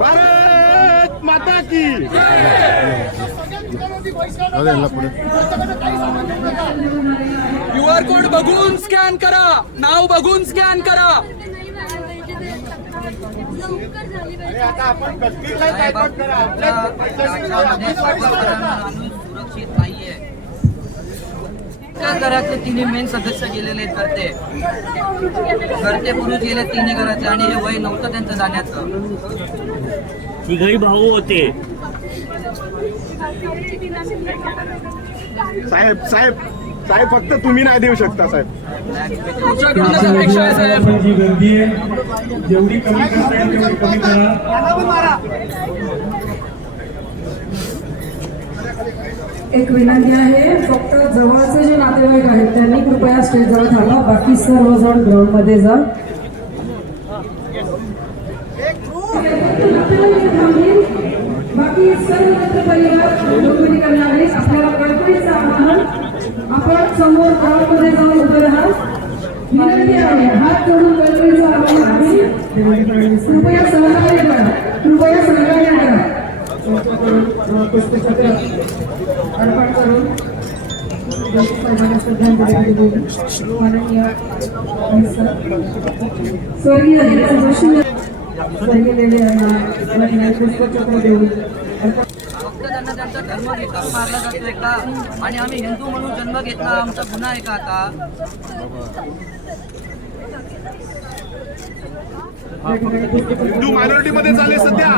भारत माता की QR code बघून स्कॅन करा, नाव बघून स्कॅन करा. आता आपण सुरक्षित नाहीये. घरातले तिन्ही मेन सदस्य गेलेले करते पुरुष गेले तिन्ही घरातले आणि हे वय नव्हतं त्यांचं जाण्याचं. तिघही भाऊ होते. साहेब साहेब साहेब फक्त तुम्ही नाही देऊ शकता साहेब. तुमच्याकडूनच अपेक्षा आहे साहेब. जी गर्दी आहे जेवढी कमी करता येईल तेवढी कमी करा. एक विनंती आहे, फक्त जवळचे जे नातेवाईक आहेत त्यांनी कृपया स्टेज जवळ थांबा. बाकी सर्वजण ग्राउंड मध्ये जा. बाकी सर्व परिवार नोंदणी करणारे आपल्याला कळकळीचं आवाहन, आपण समोर ग्राउंड मध्ये जाऊन उभे राहा. विनंती आहे, हात जोडून कळकळीचं आवाहन आहे. कृपया सहकार्य करा, कृपया सहकार्य करा. पुष्पचक्र अर्पण करून माननीय स्वर्गीय जोशी स्वर्गीय यांना पुष्पचक्र देऊन फक्त त्यांना त्यांचा धर्म घेतात मारला जातोय का? आणि आम्ही हिंदू म्हणून जन्म घेतला, आमचा गुन्हा आहे का आता? हिंदू मायनॉरिटी मध्ये चालले सध्या.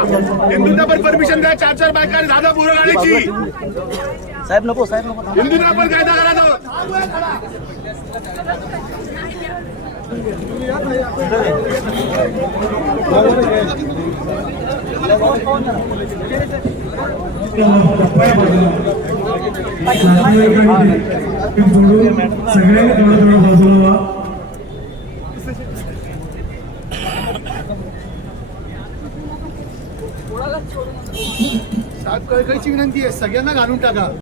हिंदूंना पण परमिशन द्या. 4-4 बायका आणि 10 पोरं गाडीची. साहेब नको, साहेब नको. हिंदूंना पण कायदा करा जाऊ. सगळ्यांनी थोडं थोडं बाजूला व्हा. साहेब कळकळीची विनंती आहे, सगळ्यांना घालून टाका.